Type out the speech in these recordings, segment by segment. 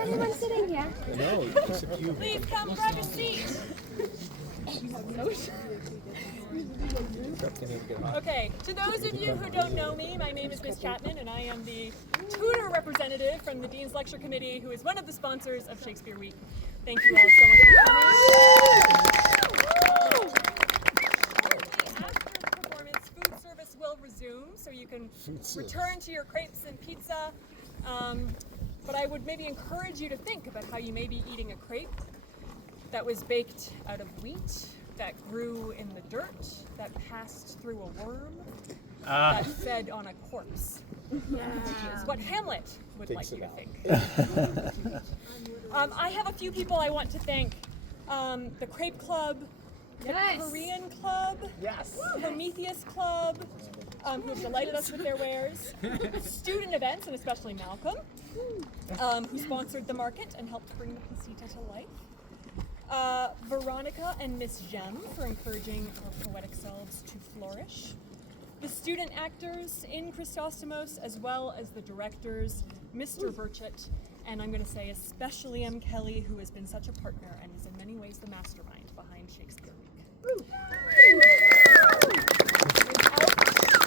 anyone sitting here? No, just a few. Please come grab a seat. Okay, to those of you who don't know me, my name is Miss Chapman, and I am the tutor representative from the Dean's Lecture Committee, who is one of the sponsors of Shakespeare Week. Thank you all so much for coming. After the performance, food service will resume, so you can return to your crepes and pizza. But I would maybe encourage you to think about how you may be eating a crepe that was baked out of wheat, that grew in the dirt, that passed through a worm, that fed on a corpse. Which is what Hamlet would like you to think. I have a few people I want to thank. The Crepe Club, the Korean Club, the Prometheus Club, who have delighted us with their wares. Student events, and especially Malcolm, who sponsored the market and helped bring the Placita to life. Veronica and Miss Jem for encouraging our poetic selves to flourish. The student actors in Chrysostomos, as well as the directors, Mr. Burchett, and I'm going to say especially M. Kelly, who has been such a partner and is in many ways the mastermind behind Shakespeare Week. Without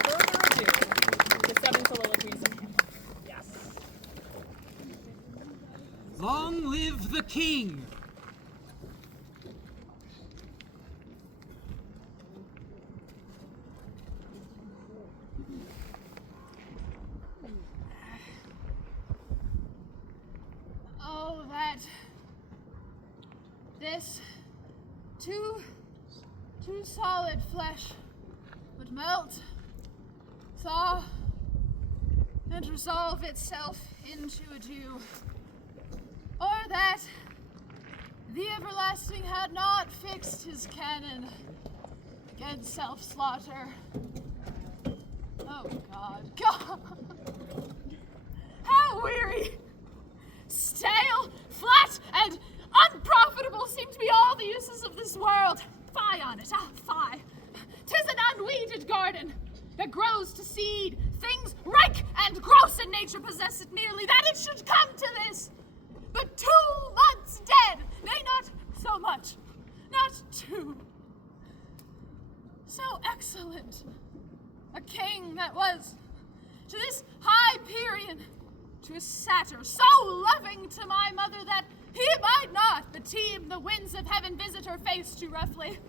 further ado, the 7 soliloquies of Hamlet. Yes. Long live the king! Oh, that this too solid flesh would melt, thaw, and resolve itself into a dew. Or that the everlasting had not fixed his cannon against self-slaughter. Oh, God. How weary, stale, flat, and unprofitable seem to be all the uses of this world. Fie on it, fie. 'Tis an unweeded garden that grows to seed. Things rank and gross in nature possess it merely, that it should come to this. But 2 months dead, nay, not so much, not 2. So excellent a king that was, to this Hyperion, to a satyr, so loving to my mother that he might not but teem the winds of heaven visit her face too roughly.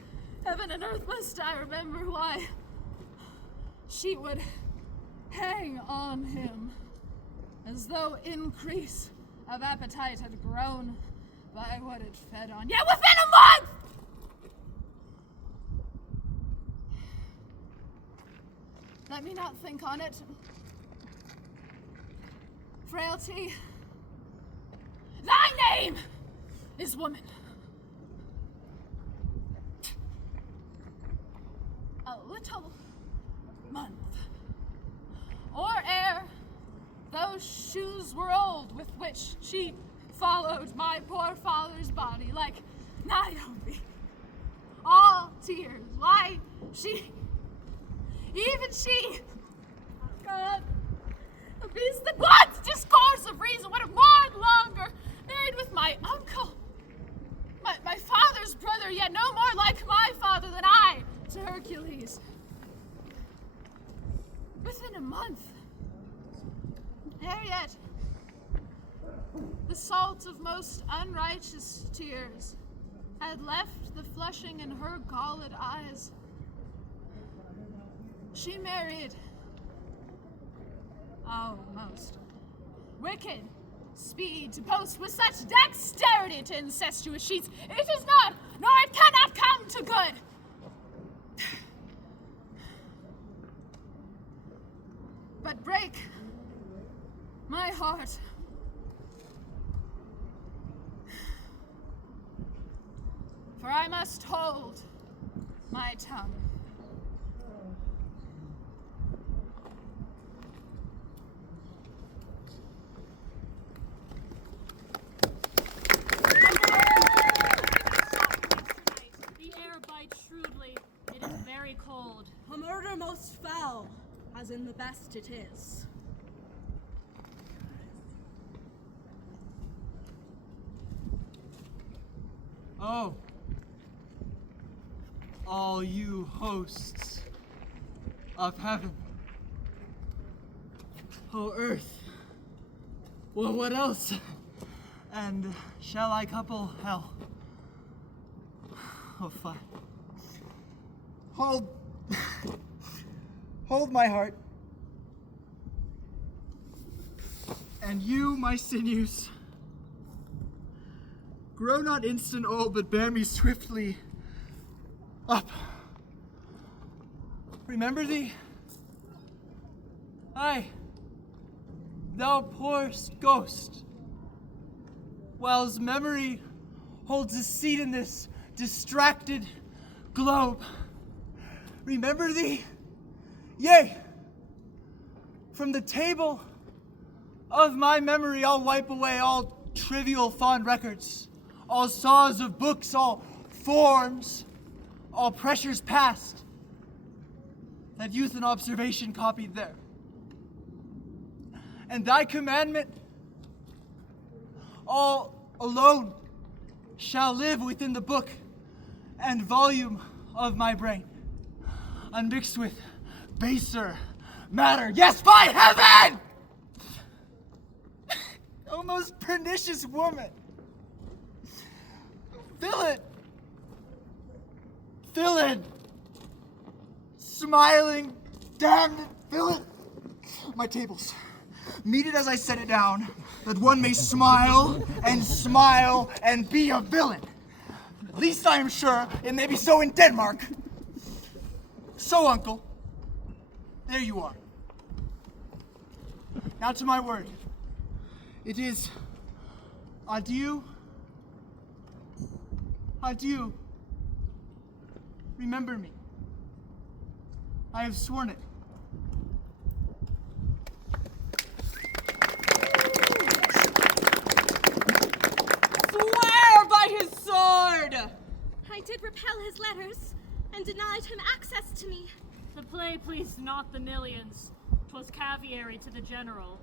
Heaven and earth must I remember why she would hang on him, as though increase of appetite had grown by what it fed on. Yet within a month! Let me not think on it. Frailty. Thy name is woman. A little month, or ere those shoes were old with which she followed my poor father's body like Niobe. All tears, why she, even she, God, a beast that once discourse of reason would have mourned longer, married with my uncle, my father's brother, yet no more like my father than I to Hercules. Within a month, ere yet, the salt of most unrighteous tears had left the flushing in her galled eyes. She married, oh, most wicked speed to post with such dexterity to incestuous sheets. It is not, nor it cannot come to good. But break my heart. For I must hold my tongue. The air bites shrewdly. It is very cold. A murder most foul, as in the best it is. Oh, all you hosts of heaven. Oh, earth. Well, what else? And shall I couple hell? Oh, fine. Hold my heart. And you, my sinews, grow not instant old, but bear me swiftly up. Remember thee? Aye, thou poor ghost, whilst memory holds a seat in this distracted globe. Remember thee? Yea, from the table of my memory I'll wipe away all trivial fond records, all saws of books, all forms, all pressures past, that youth and observation copied there. And thy commandment, all alone, shall live within the book and volume of my brain, unmixed with baser matter. Yes, by heaven! O most pernicious woman! Villain! Smiling, damned villain! My tables. Meet it as I set it down, that one may smile and be a villain. At least I am sure it may be so in Denmark. So, uncle, there you are. Now to my word. It is adieu. Adieu. Remember me. I have sworn it. Swear by his sword! I did repel his letters and denied him access to me. The play pleased not the millions. 'Twas caviary to the general.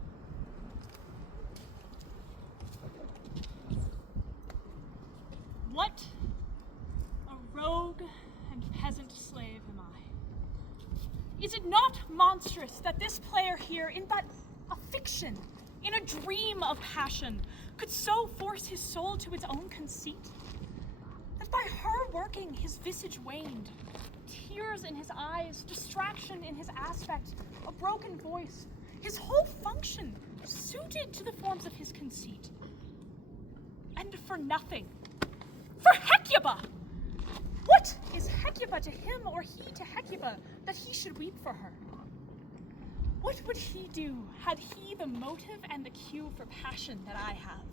What a rogue and peasant slave am I? Is it not monstrous that this player here, in but a fiction, in a dream of passion, could so force his soul to its own conceit? That by her working his visage waned, tears in his eyes, distraction in his aspect, a broken voice, his whole function suited to the forms of his conceit. And for nothing. For Hecuba! What is Hecuba to him, or he to Hecuba, that he should weep for her? What would he do had he the motive and the cue for passion that I have?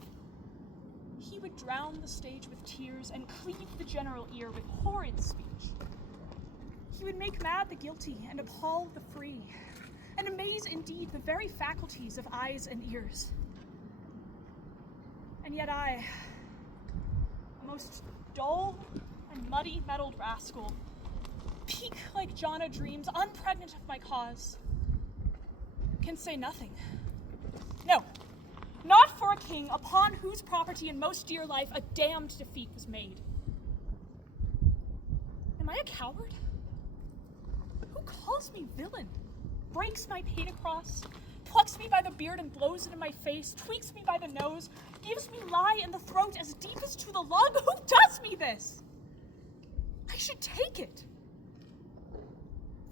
He would drown the stage with tears and cleave the general ear with horrid speech. He would make mad the guilty and appall the free, and amaze indeed the very faculties of eyes and ears. And yet I, a most dull and muddy-mettled rascal, peak like Jonna dreams, unpregnant of my cause, can say nothing. No, not for a king upon whose property and most dear life a damned defeat was made. Am I a coward? Who calls me villain, breaks my pain across, plucks me by the beard and blows it in my face, tweaks me by the nose, gives me lie in the throat as deep as to the lung? Who does me this? I should take it.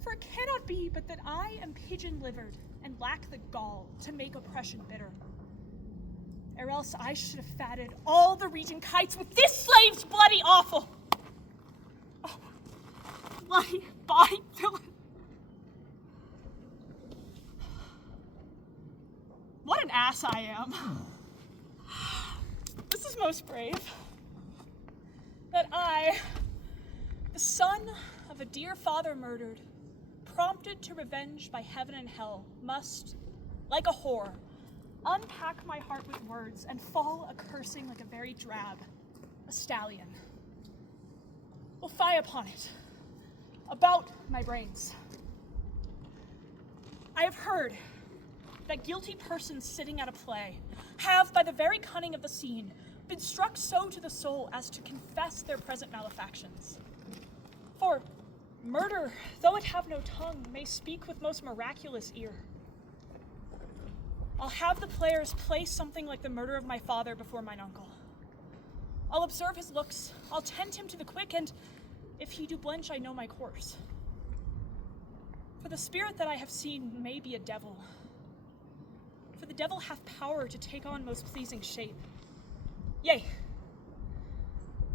For it cannot be but that I am pigeon-livered and lack the gall to make oppression bitter. Or else I should have fatted all the region kites with this slave's bloody offal. Oh, bloody body villain. What an ass I am. This is most brave. That I, the son of a dear father murdered, prompted to revenge by heaven and hell, must, like a whore, unpack my heart with words and fall a-cursing like a very drab, a stallion. Well, fie upon it. About my brains. I have heard that guilty persons sitting at a play have, by the very cunning of the scene, been struck so to the soul as to confess their present malefactions. For murder, though it have no tongue, may speak with most miraculous ear. I'll have the players place something like the murder of my father before mine uncle. I'll observe his looks, I'll tend him to the quick, and if he do blench, I know my course. For the spirit that I have seen may be a devil. For the devil hath power to take on most pleasing shape. Yea,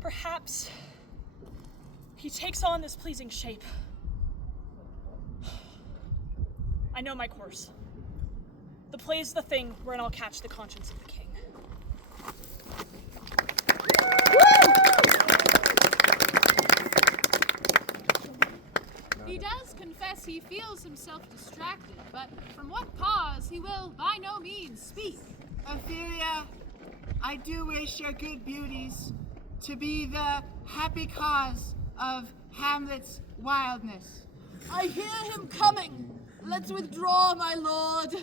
perhaps he takes on this pleasing shape. I know my course. The play's the thing wherein I'll catch the conscience of the king. He does confess he feels himself distracted, but from what cause he will by no means speak. Ophelia, I do wish your good beauties to be the happy cause of Hamlet's wildness. I hear him coming. Let's withdraw, my lord.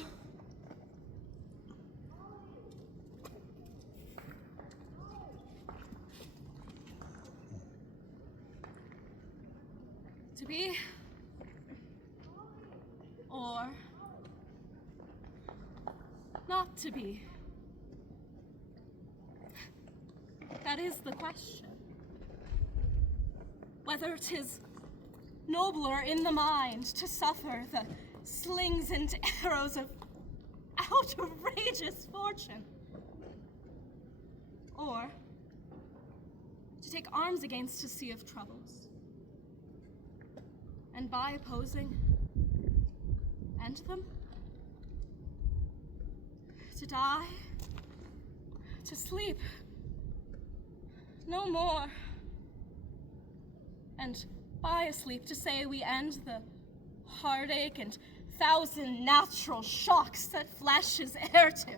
To be or not to be? That is the question. Whether 'tis nobler in the mind to suffer the slings and arrows of outrageous fortune, or to take arms against a sea of troubles, and by opposing, end them, to die, to sleep, no more, and by asleep to say we end the heartache and thousand natural shocks that flesh is heir to.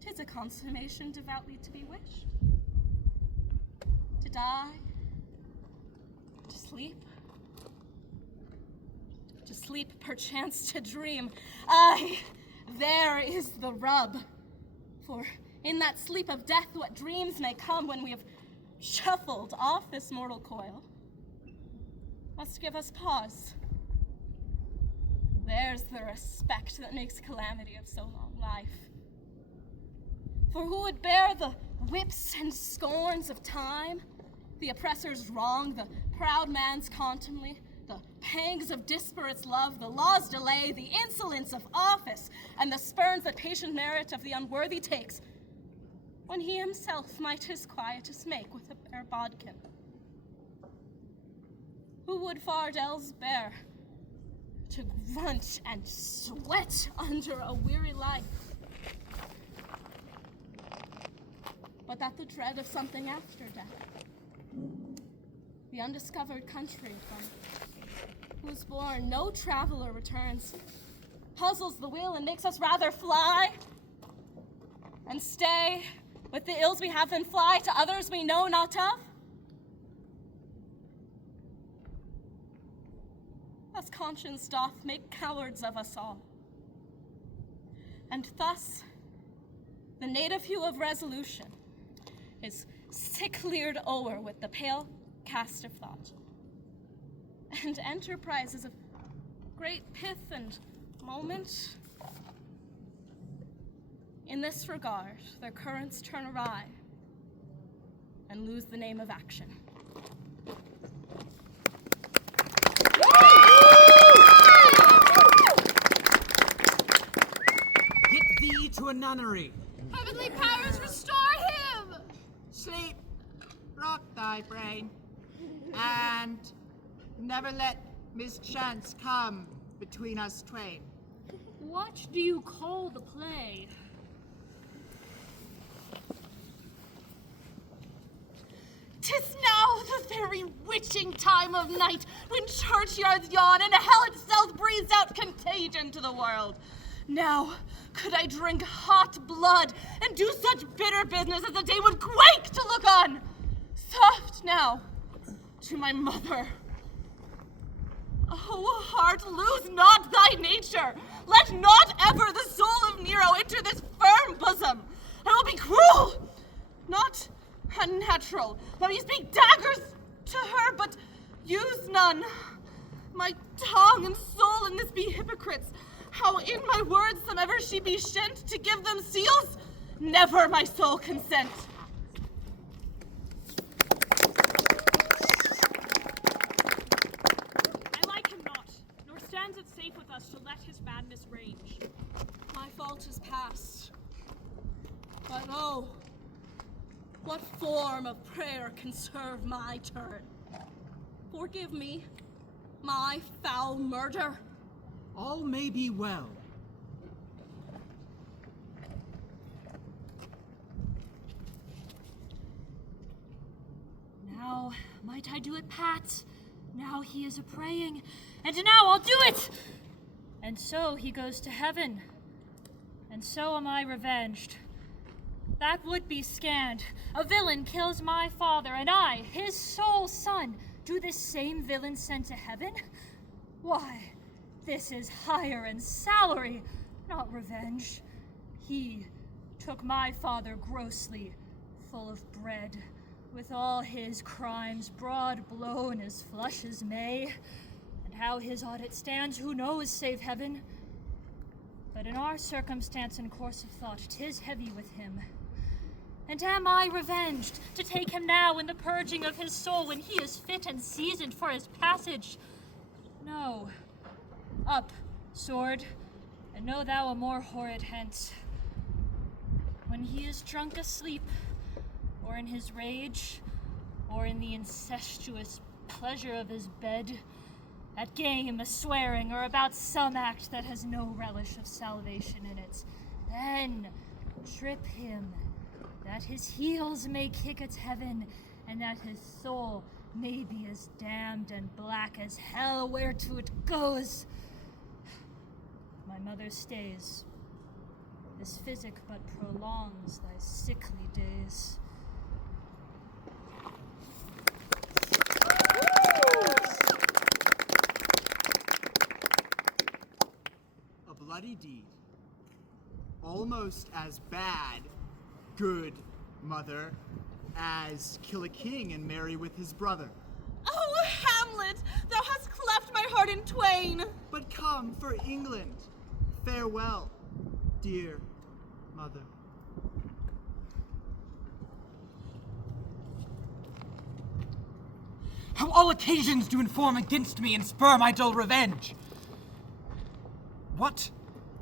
'Tis a consummation devoutly to be wished. To die, to sleep perchance to dream. Aye, there is the rub. For in that sleep of death what dreams may come when we have shuffled off this mortal coil must give us pause. There's the respect that makes calamity of so long life. For who would bear the whips and scorns of time, the oppressor's wrong, the proud man's contumely, the pangs of disparate's love, the law's delay, the insolence of office, and the spurns that patient merit of the unworthy takes, when he himself might his quietus make with a bare bodkin? Who would fardels bear to grunt and sweat under a weary life, but that the dread of something after death, the undiscovered country from whose bourne no traveler returns, puzzles the will and makes us rather fly and stay with the ills we have than fly to others we know not of? Thus conscience doth make cowards of us all. And thus the native hue of resolution is sick-leered o'er with the pale cast of thought. And enterprises of great pith and moment, in this regard, their currents turn awry and lose the name of action. Get thee to a nunnery. Heavenly powers, restore him! Sleep, rock thy brain, and never let mischance come between us twain. What do you call the play? 'Tis now the very witching time of night, when churchyards yawn and hell itself breathes out contagion to the world. Now could I drink hot blood and do such bitter business as the day would quake to look on. Soft now to my mother. Oh, heart, lose not thy nature. Let not ever the soul of Nero enter this firm bosom. I will unnatural. Let me speak daggers to her, but use none. My tongue and soul in this be hypocrites. How in my words somever she be shent to give them seals, never my soul consent. I like him not, nor stands it safe with us to let his madness range. My fault is past. But oh, what form of prayer can serve my turn? Forgive me, my foul murder. All may be well. Now might I do it, Pat? Now he is a-praying, and now I'll do it! And so he goes to heaven, and so am I revenged. That would be scanned. A villain kills my father, and I, his sole son, do this same villain send to heaven? Why, this is hire and salary, not revenge. He took my father grossly, full of bread, with all his crimes broad blown as flush as May, and how his audit stands, who knows, save heaven? But in our circumstance and course of thought, 'tis heavy with him. And am I revenged to take him now in the purging of his soul when he is fit and seasoned for his passage? No. Up, sword, and know thou a more horrid hence. When he is drunk asleep, or in his rage, or in the incestuous pleasure of his bed, at game, a swearing, or about some act that has no relish of salvation in it, then trip him, that his heels may kick at heaven, and that his soul may be as damned and black as hell whereto it goes. My mother stays. This physic but prolongs thy sickly days. A bloody deed. Almost as bad, good mother, as kill a king and marry with his brother. Oh, Hamlet, thou hast cleft my heart in twain. But come for England. Farewell, dear mother. How all occasions do inform against me and spur my dull revenge! What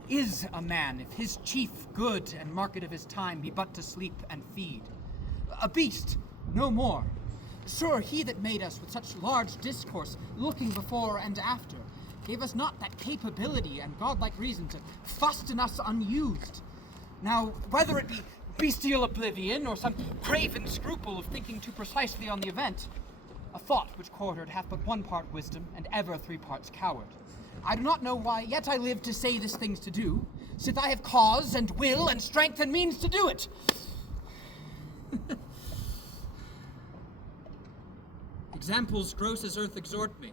is a man if his chief good and market of his time be but to sleep and feed? A beast, no more. Sure, he that made us with such large discourse, looking before and after, gave us not that capability and godlike reason to fasten us unused. Now, whether it be bestial oblivion or some craven scruple of thinking too precisely on the event, a thought which quartered hath but one part wisdom and ever 3 parts coward. I do not know why, yet I live to say this thing's to do, sith I have cause and will and strength and means to do it. Examples gross as earth exhort me.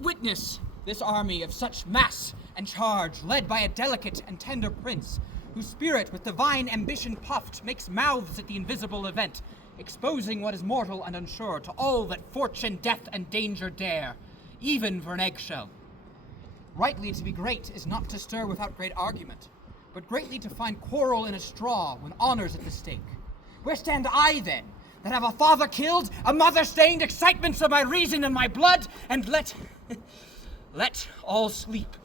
Witness this army of such mass and charge, led by a delicate and tender prince, whose spirit with divine ambition puffed makes mouths at the invisible event, exposing what is mortal and unsure to all that fortune, death, and danger dare, even for an eggshell. Rightly to be great is not to stir without great argument, but greatly to find quarrel in a straw when honor's at the stake. Where stand I, then, that have a father killed, a mother stained, excitements of my reason and my blood, and let all sleep?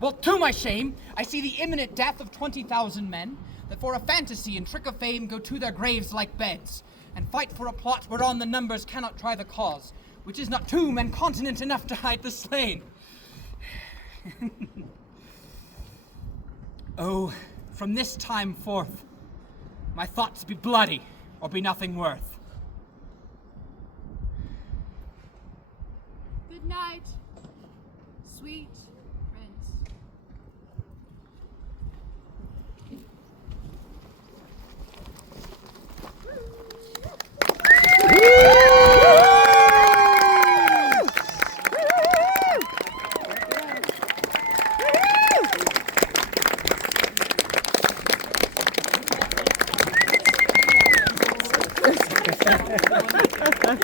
Well, to my shame, I see the imminent death of 20,000 men, that for a fantasy and trick of fame go to their graves like beds, and fight for a plot whereon the numbers cannot try the cause, which is not tomb and continent enough to hide the slain. Oh, from this time forth, my thoughts be bloody, or be nothing worth. Good night, sweet prince.